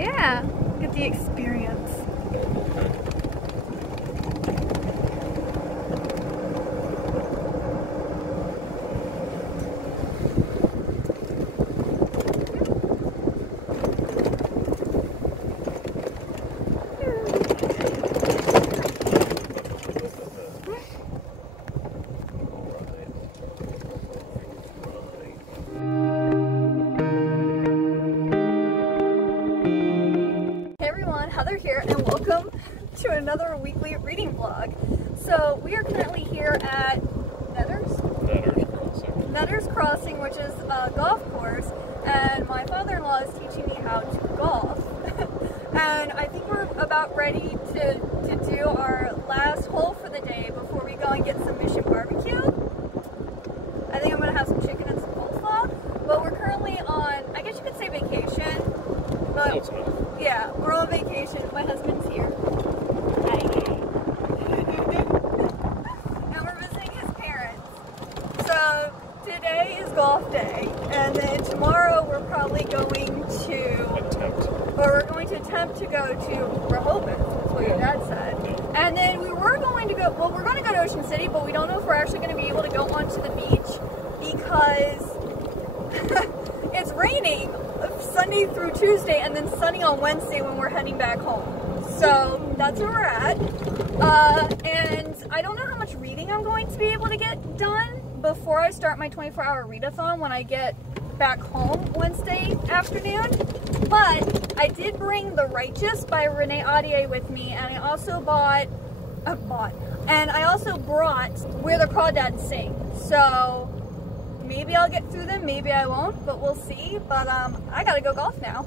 Yeah, get the experience. Heather here, and welcome to another weekly reading vlog. So we are currently here at Netters Crossing, which is a golf course, and my father-in-law is teaching me how to golf. And I think we're about ready to do our last hole for the day before we go and get some Mission Barbecue. I think I'm going to have some chicken and some coleslaw, but we're currently on, I guess you could say vacation, but yeah, we're on vacation. My husband's here. And we're visiting his parents. So today is golf day, and then tomorrow we're probably going to attempt to go to Rehoboth. That's what your dad said. And then we were going to go, well, we're going to go to Ocean City, but we don't know if we're actually going to be able to go onto the beach because it's raining Sunday through Tuesday, and then sunny on Wednesday when we're heading back home. So that's where we're at. And I don't know how much reading I'm going to be able to get done before I start my 24-hour readathon when I get back home Wednesday afternoon. But I did bring The Righteous by Renee Ahdieh with me, and I also brought Where the Crawdads Sing. So maybe I'll get through them, maybe I won't, but we'll see. But I gotta go golf now.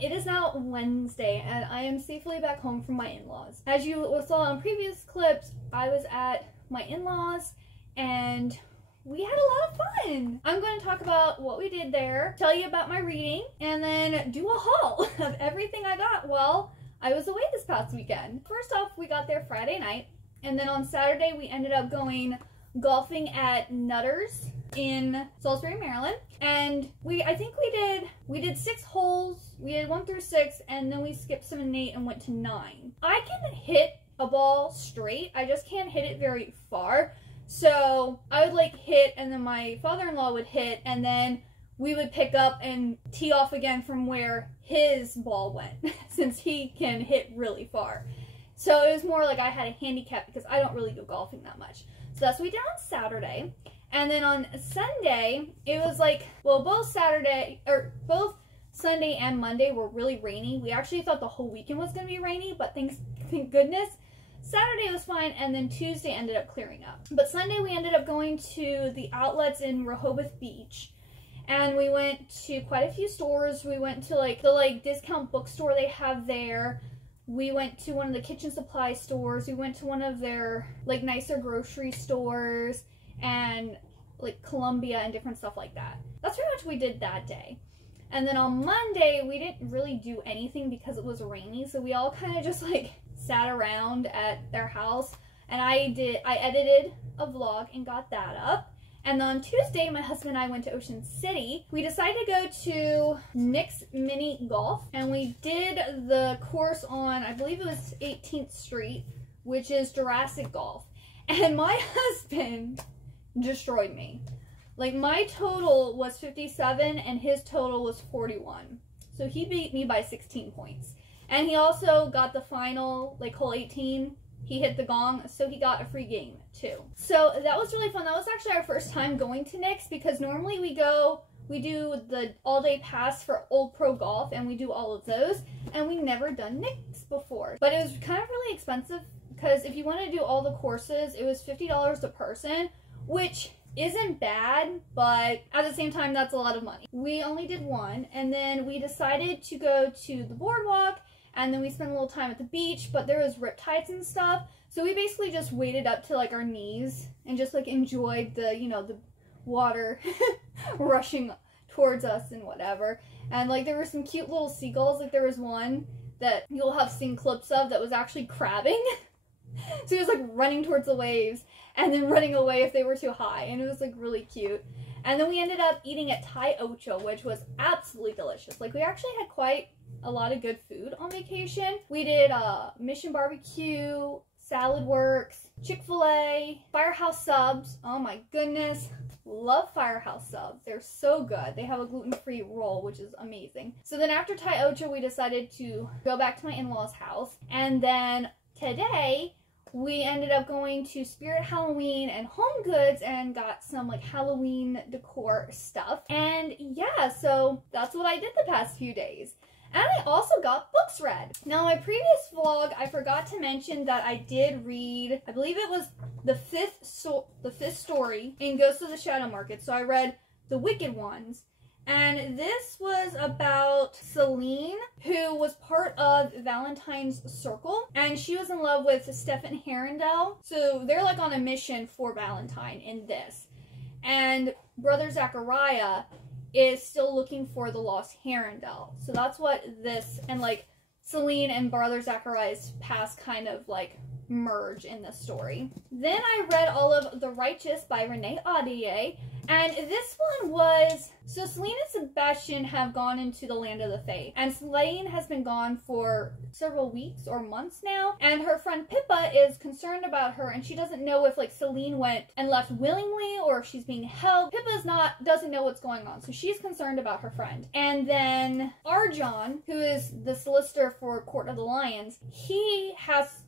It is now Wednesday, and I am safely back home from my in-laws. As you saw in previous clips, I was at my in-laws, and we had a lot of fun. I'm going to talk about what we did there, tell you about my reading, and then do a haul of everything I got while I was away this past weekend. First off, we got there Friday night, and then on Saturday we ended up going golfing at Netters in Salisbury, Maryland, and I think we did 6 holes. We did 1 through 6, and then we skipped 7 and 8 and went to 9. I can hit a ball straight, I just can't hit it very far. So I would like hit, and then my father-in-law would hit, and then we would pick up and tee off again from where his ball went, since he can hit really far. So it was more like I had a handicap because I don't really go golfing that much. So that's what we did on Saturday. And then on Sunday, it was like, well, both Sunday and Monday were really rainy. We actually thought the whole weekend was going to be rainy, but thank goodness. Saturday was fine, and then Tuesday ended up clearing up. But Sunday we ended up going to the outlets in Rehoboth Beach, and we went to quite a few stores. We went to the discount bookstore they have there. We went to one of the kitchen supply stores. We went to one of their like nicer grocery stores and like Columbia and different stuff like that. That's pretty much what we did that day. And then on Monday, we didn't really do anything because it was rainy. So we all kind of just like sat around at their house. And I edited a vlog and got that up. And then on Tuesday, my husband and I went to Ocean City. We decided to go to Nick's Mini Golf, and we did the course on, I believe it was 18th Street, which is Jurassic Golf. And my husband destroyed me. Like, my total was 57 and his total was 41. So he beat me by 16 points. And he also got the final, like, hole 18. He hit the gong, so he got a free game too. So that was really fun. That was actually our first time going to Nick's, because normally we do the all-day pass for Old Pro Golf, and we do all of those, and we never done Nick's before. But it was kind of really expensive, because if you want to do all the courses, it was $50 a person, which isn't bad, but at the same time, that's a lot of money. We only did one, and then we decided to go to the boardwalk, and then we spent a little time at the beach, but there was riptides and stuff. So we basically just waded up to like our knees and just like enjoyed the, you know, the water rushing towards us and whatever. And like there were some cute little seagulls. Like there was one that you'll have seen clips of that was actually crabbing. So he was like running towards the waves and then running away if they were too high. And it was like really cute. And then we ended up eating at Thai Ocho, which was absolutely delicious. Like we actually had quite a lot of good food on vacation. We did Mission Barbecue, Salad Works, Chick-fil-A, Firehouse Subs. Oh my goodness. Love Firehouse Subs. They're so good. They have a gluten-free roll, which is amazing. So then after Thai Ocho, we decided to go back to my in-laws' house. And then today, we ended up going to Spirit Halloween and Home Goods and got some like Halloween decor stuff. And yeah, so that's what I did the past few days. And I also got books read. Now, my previous vlog, I forgot to mention that I did read, I believe it was the fifth story in Ghost of the Shadow Market. So I read The Wicked Ones. And this was about Celine, who was part of Valentine's Circle. And she was in love with Stefan Herondale. So they're like on a mission for Valentine in this. And Brother Zachariah is still looking for the lost Herondale. So that's what this, and like Celine and Brother Zachariah's past kind of like merge in this story. Then I read all of The Righteous by Renee Ahdieh, and this one was, so Celine and Sebastian have gone into the land of the Fae, and Celine has been gone for several weeks or months now, and her friend Pippa is concerned about her, and she doesn't know if like Celine went and left willingly or if she's being held. Pippa's doesn't know what's going on, so she's concerned about her friend. And then Arjan, who is the solicitor for Court of the Lions, he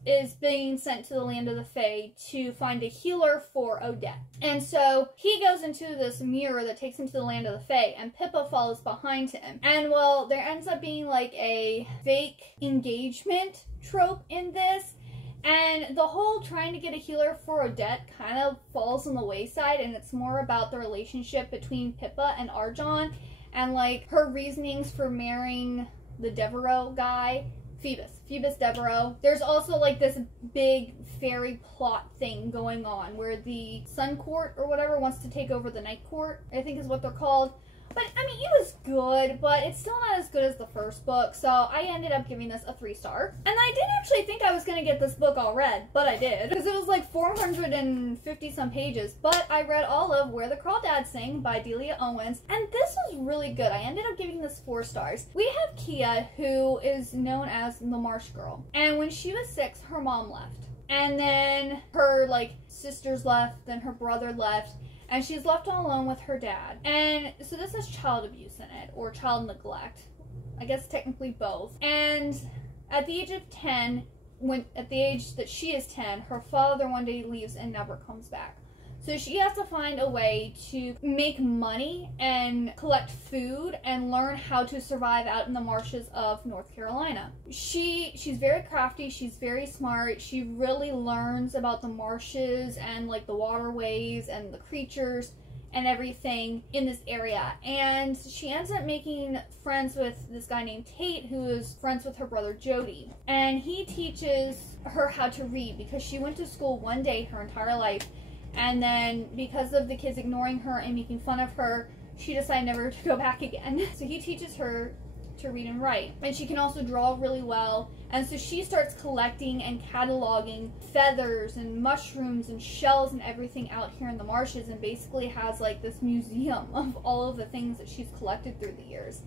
is being sent to the land of the Fae to find a healer for Odette. And so he goes into this mirror that takes him to the land of the Fae, and Pippa follows behind him. And well, there ends up being like a fake engagement trope in this, and the whole trying to get a healer for Odette kind of falls on the wayside, and it's more about the relationship between Pippa and Arjan and like her reasonings for marrying the Devereaux guy, Phoebus Devereaux. There's also like this big fairy plot thing going on where the Sun Court or whatever wants to take over the Night Court, I think is what they're called. But I mean, it was good, but it's still not as good as the first book, so I ended up giving this a 3-star. And I didn't actually think I was going to get this book all read, but I did, because it was like 450 some pages. But I read all of Where the Crawdads Sing by Delia Owens, and this was really good. I ended up giving this 4 stars. We have Kia, who is known as the Marsh Girl, and when she was 6, her mom left. And then her like sisters left, then her brother left, and she's left all alone with her dad. And so this has child abuse in it, or child neglect. I guess technically both. And at the age of 10, at the age that she is 10, her father one day leaves and never comes back. So she has to find a way to make money and collect food and learn how to survive out in the marshes of North Carolina. She's very crafty, she's very smart, she really learns about the marshes and like the waterways and the creatures, and everything in this area. And she ends up making friends with this guy named Tate, who is friends with her brother Jody. And he teaches her how to read because she went to school one day her entire life. And then because of the kids ignoring her and making fun of her, she decided never to go back again. So he teaches her to read and write. And she can also draw really well. And so she starts collecting and cataloging feathers and mushrooms and shells and everything out here in the marshes, and basically has like this museum of all of the things that she's collected through the years.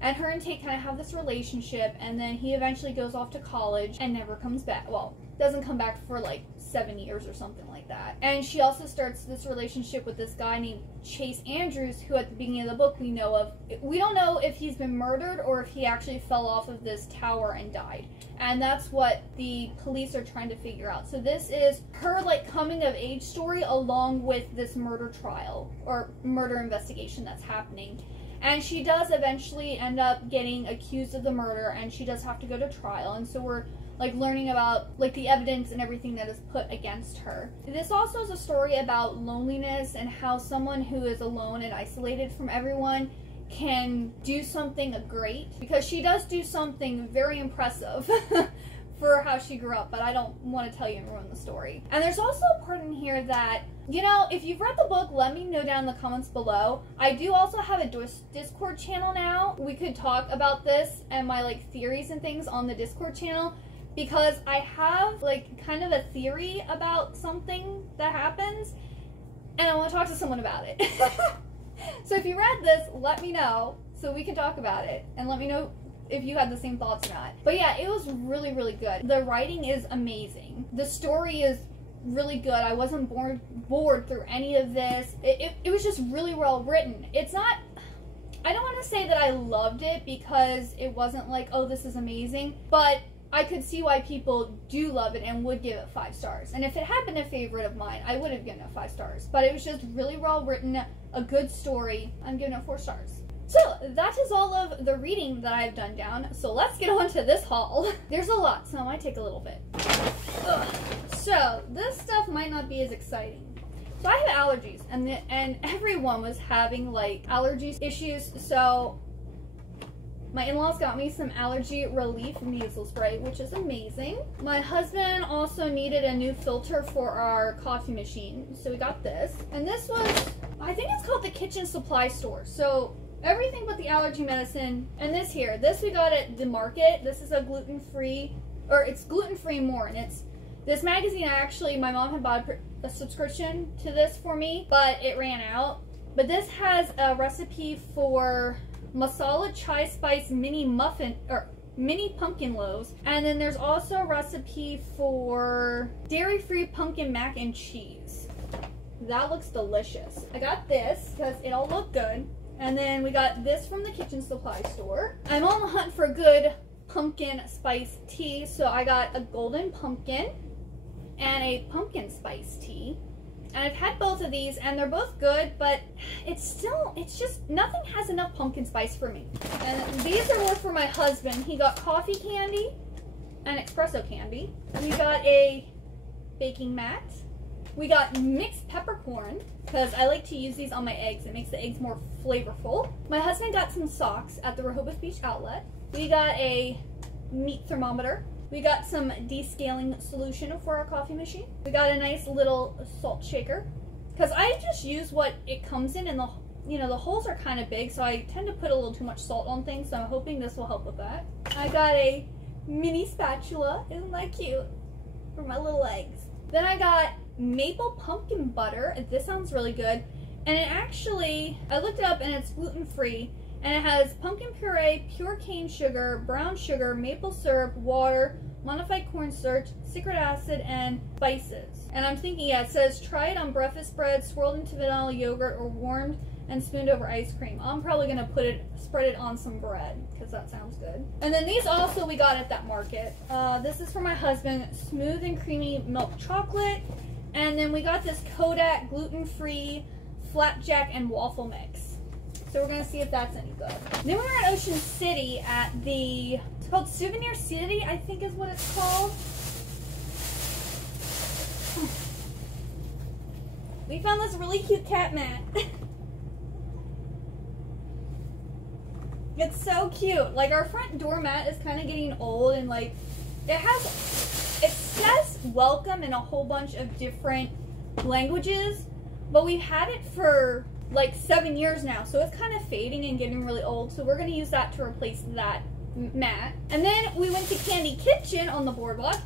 And her and Tate kind of have this relationship, and then he eventually goes off to college and never comes back. Well, doesn't come back for like 7 years or something like that. And she also starts this relationship with this guy named Chase Andrews, who at the beginning of the book we know of. We don't know if he's been murdered or if he actually fell off of this tower and died. And that's what the police are trying to figure out. So this is her like coming of age story along with this murder trial or murder investigation that's happening. And she does eventually end up getting accused of the murder, and she does have to go to trial. And so we're like learning about like the evidence and everything that is put against her. This also is a story about loneliness and how someone who is alone and isolated from everyone can do something great, because she does do something very impressive for how she grew up, but I don't want to tell you and ruin the story. And there's also a part in here that, you know, if you've read the book, let me know down in the comments below. I do also have a Discord channel now. We could talk about this and my like theories and things on the Discord channel, because I have like kind of a theory about something that happens and I want to talk to someone about it. So if you read this, let me know so we can talk about it, and let me know if you had the same thoughts or not. But yeah, it was really, really good. The writing is amazing. The story is really good. I wasn't bored through any of this. It was just really well written. It's not, I don't want to say that I loved it because it wasn't like, oh, this is amazing, but I could see why people do love it and would give it 5 stars. And if it had been a favorite of mine, I would have given it 5 stars. But it was just really well written, a good story. I'm giving it 4 stars. So that is all of the reading that I've done down. So let's get on to this haul. There's a lot, so it might take a little bit. Ugh. So this stuff might not be as exciting. So I have allergies, and everyone was having like allergy issues. So my in-laws got me some allergy relief nasal spray, which is amazing. My husband also needed a new filter for our coffee machine, so we got this. And this was, I think it's called the Kitchen Supply Store. So everything but the allergy medicine. And this here, this we got at the market. This is a gluten-free, or it's gluten-free more, and it's this magazine. My mom had bought a subscription to this for me, but it ran out. But this has a recipe for masala chai spice mini muffin, or mini pumpkin loaves. And then there's also a recipe for dairy-free pumpkin mac and cheese. That looks delicious. I got this because it all looked good. And then we got this from the Kitchen Supply Store. I'm on the hunt for good pumpkin spice tea, so I got a golden pumpkin and a pumpkin spice tea. And I've had both of these, and they're both good, but it's just, nothing has enough pumpkin spice for me. And these are more for my husband. He got coffee candy and espresso candy. We got a baking mat. We got mixed peppercorn, because I like to use these on my eggs. It makes the eggs more flavorful. My husband got some socks at the Rehoboth Beach outlet. We got a meat thermometer. We got some descaling solution for our coffee machine. We got a nice little salt shaker, because I just use what it comes in, and the holes are kind of big, so I tend to put a little too much salt on things, so I'm hoping this will help with that. I got a mini spatula. Isn't that cute? For my little eggs. Then I got maple pumpkin butter. This sounds really good. And it actually, I looked it up, and it's gluten-free. And it has pumpkin puree, pure cane sugar, brown sugar, maple syrup, water, modified cornstarch, citric acid, and spices. And I'm thinking, yeah, it says try it on breakfast bread, swirled into vanilla yogurt, or warmed and spooned over ice cream. I'm probably gonna spread it on some bread, because that sounds good. And then these also we got at that market. This is for my husband, smooth and creamy milk chocolate. And then we got this Kodak gluten-free flapjack and waffle mix. So we're gonna see if that's any good. Then we were at Ocean City at it's called Souvenir City, I think is what it's called. We found this really cute cat mat. It's so cute. Like, our front doormat is kind of getting old, and like it says welcome in a whole bunch of different languages, but we've had it for like 7 years now, so it's kind of fading and getting really old, so we're going to use that to replace that mat. And then we went to Candy Kitchen on the boardwalk,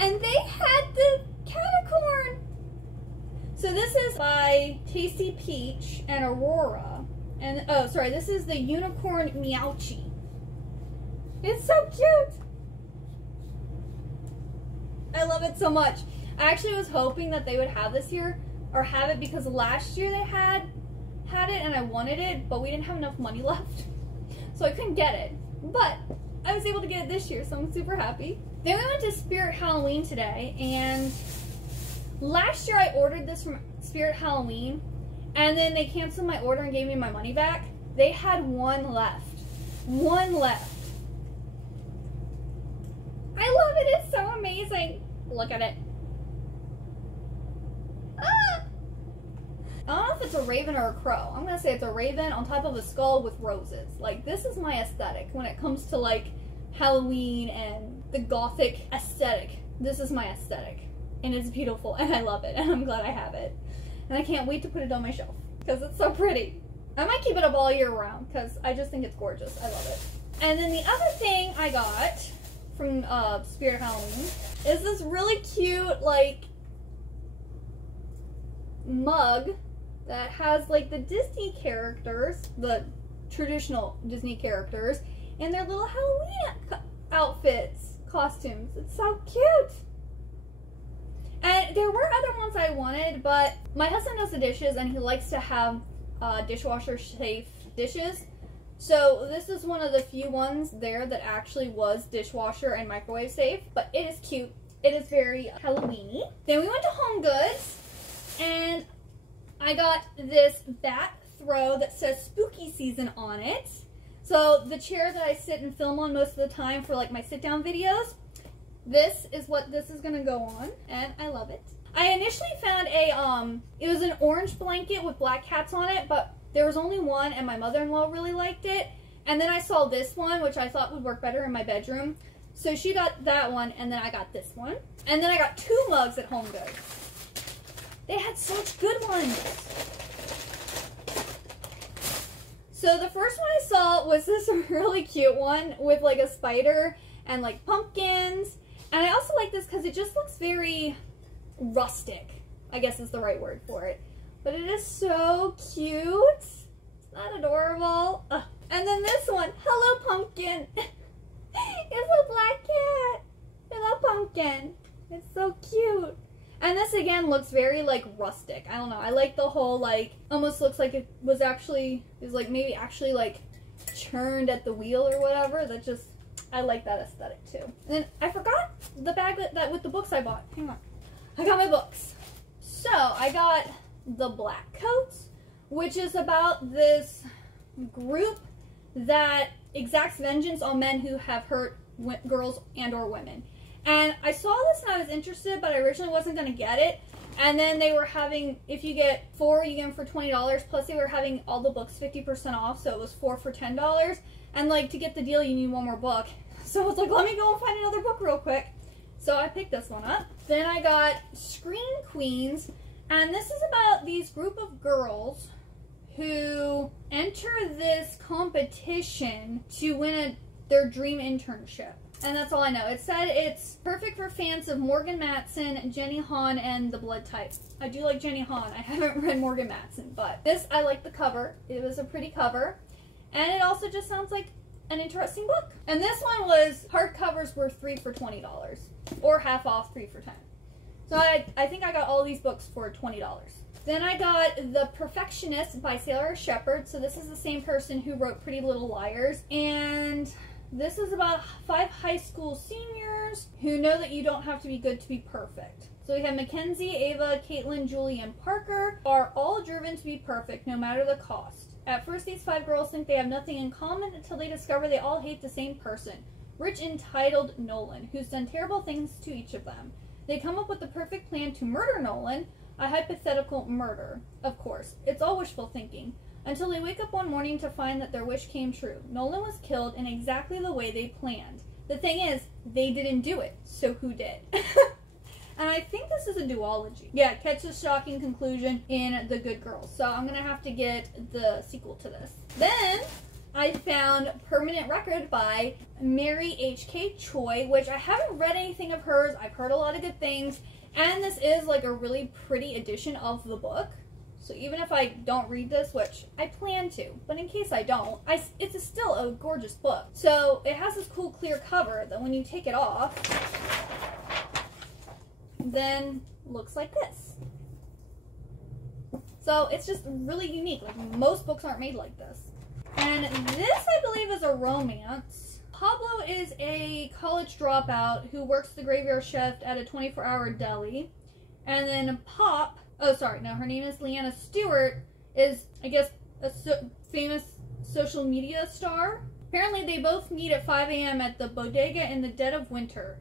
and they had the Catacorn. So this is by Tasty Peach and Aurora, and oh sorry, this is the Unicorn Meowchi. It's so cute. I love it so much. I actually was hoping that they would have this here, or have it, because last year they had it and I wanted it, but we didn't have enough money left, so I couldn't get it. But I was able to get it this year, so I'm super happy. Then we went to Spirit Halloween today, and last year I ordered this from Spirit Halloween, and then they canceled my order and gave me my money back. They had one left. One left. I love it. It's so amazing. Look at it. Ah! I don't know if it's a raven or a crow. I'm going to say it's a raven on top of a skull with roses. Like, this is my aesthetic when it comes to, like, Halloween and the gothic aesthetic. This is my aesthetic. And it's beautiful, and I love it, and I'm glad I have it. And I can't wait to put it on my shelf, because it's so pretty. I might keep it up all year round, because I just think it's gorgeous. I love it. And then the other thing I got from Spirit Halloween is this really cute, like, mug that has, like, the Disney characters, the traditional Disney characters, and their little Halloween outfits, costumes. It's so cute. And there were other ones I wanted, but my husband does the dishes, and he likes to have dishwasher safe dishes. So this is one of the few ones there that actually was dishwasher and microwave safe, but it is cute. It is very Halloween-y. Then we went to Home Goods, and I got this bat throw that says Spooky Season on it. So the chair that I sit and film on most of the time for like my sit-down videos, this is what this is gonna go on, and I love it. I initially found it was an orange blanket with black cats on it, but there was only one, and my mother-in-law really liked it. And then I saw this one, which I thought would work better in my bedroom. So she got that one, and then I got this one. And then I got 2 mugs at Home Goods. They had such good ones. So the first one I saw was this really cute one with like a spider and like pumpkins. And I also like this because it just looks very rustic, I guess is the right word for it. But it is so cute. Isn't that adorable? Ugh. And then this one, Hello Pumpkin. It's a black cat. Hello Pumpkin. It's so cute. And this again looks very like rustic. I don't know. I like the whole like, almost looks like it was like maybe actually like churned at the wheel or whatever. That just, I like that aesthetic too. And then I forgot the bag that with the books I bought. Hang on. I got my books. So I got The Black Coats, which is about this group that exacts vengeance on men who have hurt girls and or women. And I saw this and I was interested, but I originally wasn't going to get it. And then they were having, if you get 4, you get them for $20. Plus they were having all the books 50% off, so it was 4 for $10. And like, to get the deal, you need one more book. So I was like, let me go and find another book real quick. So I picked this one up. Then I got Screen Queens. And this is about these group of girls who enter this competition to win their dream internship. And that's all I know. It said it's perfect for fans of Morgan Matson, Jenny Han, and The Blood Type. I do like Jenny Han. I haven't read Morgan Matson, but this, I like the cover. It was a pretty cover. And it also just sounds like an interesting book. And this one was, hardcovers were 3 for $20. Or half off 3 for $10. So I think I got all these books for $20. Then I got The Perfectionist by Sarah Shepard. So this is the same person who wrote Pretty Little Liars. And this is about 5 high school seniors who know that you don't have to be good to be perfect. So we have Mackenzie, Ava, Caitlin, Julie, and Parker are all driven to be perfect no matter the cost. At first, these 5 girls think they have nothing in common until they discover they all hate the same person, rich entitled Nolan, who's done terrible things to each of them. They come up with the perfect plan to murder Nolan, a hypothetical murder, of course. It's all wishful thinking. until they wake up one morning to find that their wish came true. Nolan was killed in exactly the way they planned. The thing is, they didn't do it, so who did? And I think this is a duology. Yeah, catch the shocking conclusion in The Good Girls. So I'm gonna have to get the sequel to this. Then I found Permanent Record by Mary H.K. Choi, which I haven't read anything of hers. I've heard a lot of good things. And this is like a really pretty edition of the book. So even if I don't read this, which I plan to, but in case I don't, it's still a gorgeous book. So it has this cool clear cover that when you take it off, then looks like this. So it's just really unique. Like, most books aren't made like this. And this, I believe, is a romance. Pablo is a college dropout who works the graveyard shift at a 24-hour deli. And then her name is Leanna Stewart, is, I guess, a famous social media star. Apparently they both meet at 5 a.m. at the bodega in the dead of winter.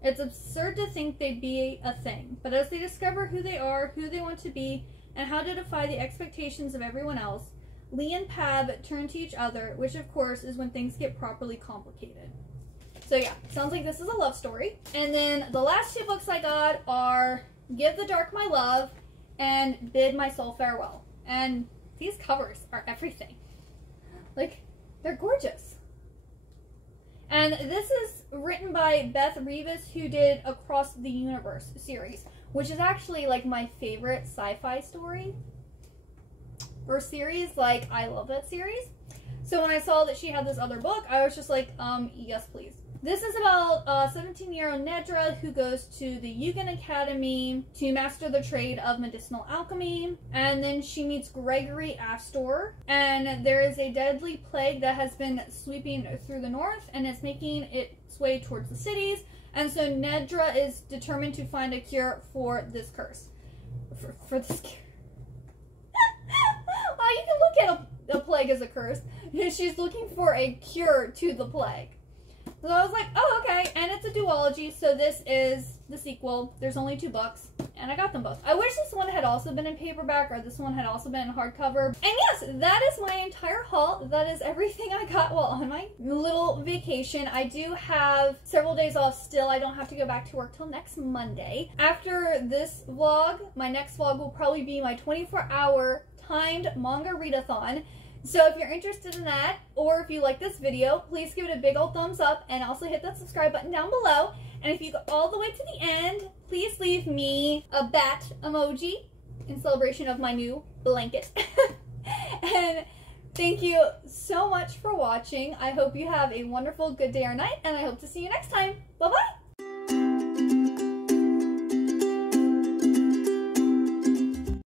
It's absurd to think they'd be a thing, but as they discover who they are, who they want to be, and how to defy the expectations of everyone else, Lee and Pab turn to each other, which of course is when things get properly complicated. So yeah, sounds like this is a love story. And then the last two books I got are Give the Dark My Love and Bid My Soul Farewell. And these covers are everything. Like, they're gorgeous. And this is written by Beth Revis, who did Across the Universe series, which is actually like my favorite sci-fi story or series. Like, I love that series. So when I saw that she had this other book, I was just like, yes, please. This is about 17-year-old Nedra who goes to the Yugen Academy to master the trade of medicinal alchemy. And then she meets Gregory Astor. And there is a deadly plague that has been sweeping through the north and it's making its way towards the cities. And so Nedra is determined to find a cure for this curse. For this cure. Oh, you can look at a plague as a curse. She's looking for a cure to the plague. So I was like, oh, okay, and it's a duology, so this is the sequel. There's only 2 books, and I got them both. I wish this one had also been in paperback, or this one had also been in hardcover. And yes, that is my entire haul. That is everything I got while on my little vacation. I do have several days off still. I don't have to go back to work till next Monday. After this vlog, my next vlog will probably be my 24-hour timed manga readathon. So if you're interested in that, or if you like this video, please give it a big old thumbs up and also hit that subscribe button down below. And if you go all the way to the end, please leave me a bat emoji in celebration of my new blanket. And thank you so much for watching. I hope you have a wonderful good day or night, and I hope to see you next time. Bye-bye!